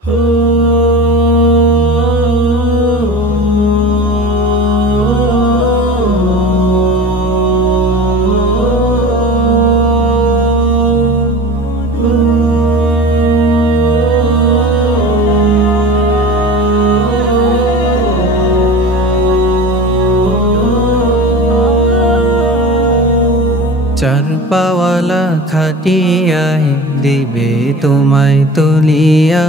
চার পাওয়ালা খাটিয়ায় দিবে তোমায় তুলিয়া,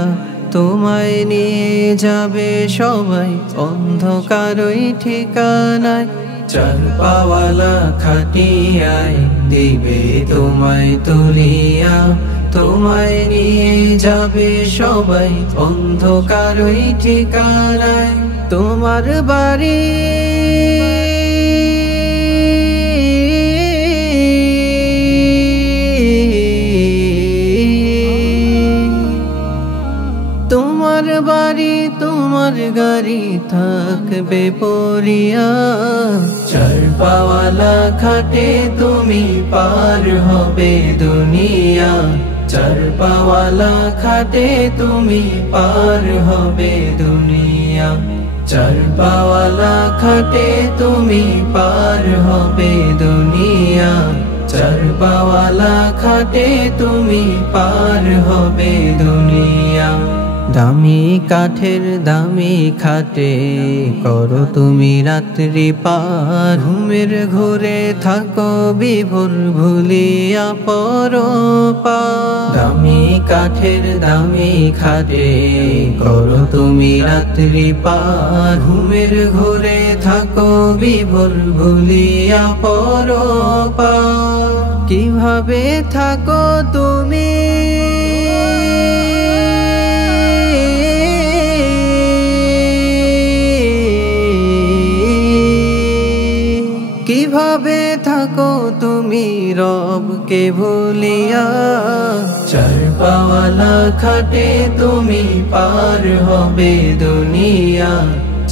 তোমায় নিয়ে যাবে সবাই অন্ধকারই ঠিকানায়। চার পাওয়ালা খাটিয়ায় দিবে তোমায় তুলিয়া, তোমায় নিয়ে যাবে সবাই অন্ধকারই ঠিকানায়। তোমার বাড়ি তোমার বাড়ি তোমার গাড়ি থাকবে পড়িয়া। চার পাওয়ালা খাটে তুমি পার হবে দুনিয়া, চার পাওয়ালা খাটে তুমি পার হবে দুনিয়া। চার পাওয়ালা খাটে তুমি পার হবে দুনিয়া, চার পাওয়ালা খাটে তুমি পার হবে দুনিয়া। দামি কাঠের দামি খাটে করো তুমি রাত্রি পার, ঘুমের ঘুরে থাকো বিভোর ভুলিয়া পরপার। দামি কাঠের দামি খাটে করো তুমি রাত্রি পার, ঘুমের ঘুরে থাকো বিভোর ভুলিয়া পরপার। কিভাবে থাকো তুমি কিভাবে থাকো তুমি রবকে ভুলিয়া। চার পাওয়ালা খাটে তুমি পার হবে দুনিয়া,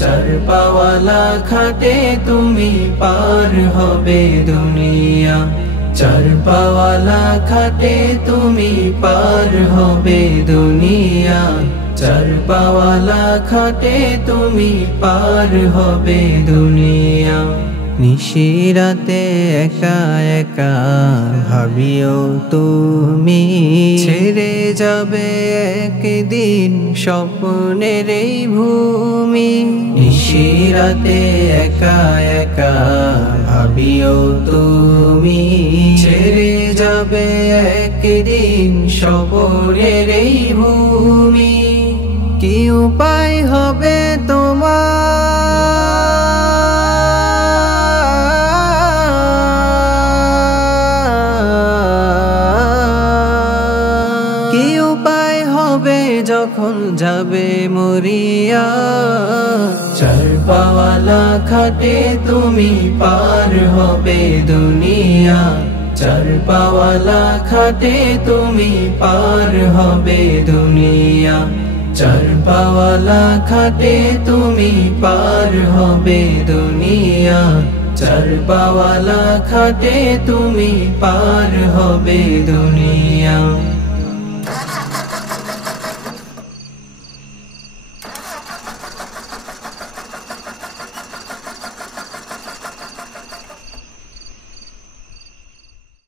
চার পাওয়ালা খাটে তুমি পার হবে দুনিয়া। চার পাওয়ালা খাটে তুমি পার হবে দুনিয়া, চার পাওয়ালা খাটে তুমি পার হবে দুনিয়া। নিশিরাতে একা একা ভাবিও তুমি, ছেড়ে যাবে একদিন স্বপ্নের এই ভূমি। নিশিরাতে একা একা ভাবিও তুমি, ছেড়ে যাবে একদিন স্বপ্নের এই ভূমি। কি উপায় হবে তোমার, কি উপায় হবে যখন যাবে মরিয়া। চার পাওয়ালা খাটে তুমি পার হবে দুনিয়া, চার পাওয়ালা খাটে তুমি পার হবে দুনিয়া। চার পাওয়ালা খাটে তুমি পার হবে দুনিয়া, চার পাওয়ালা খাটে তুমি পার হবে দুনিয়া।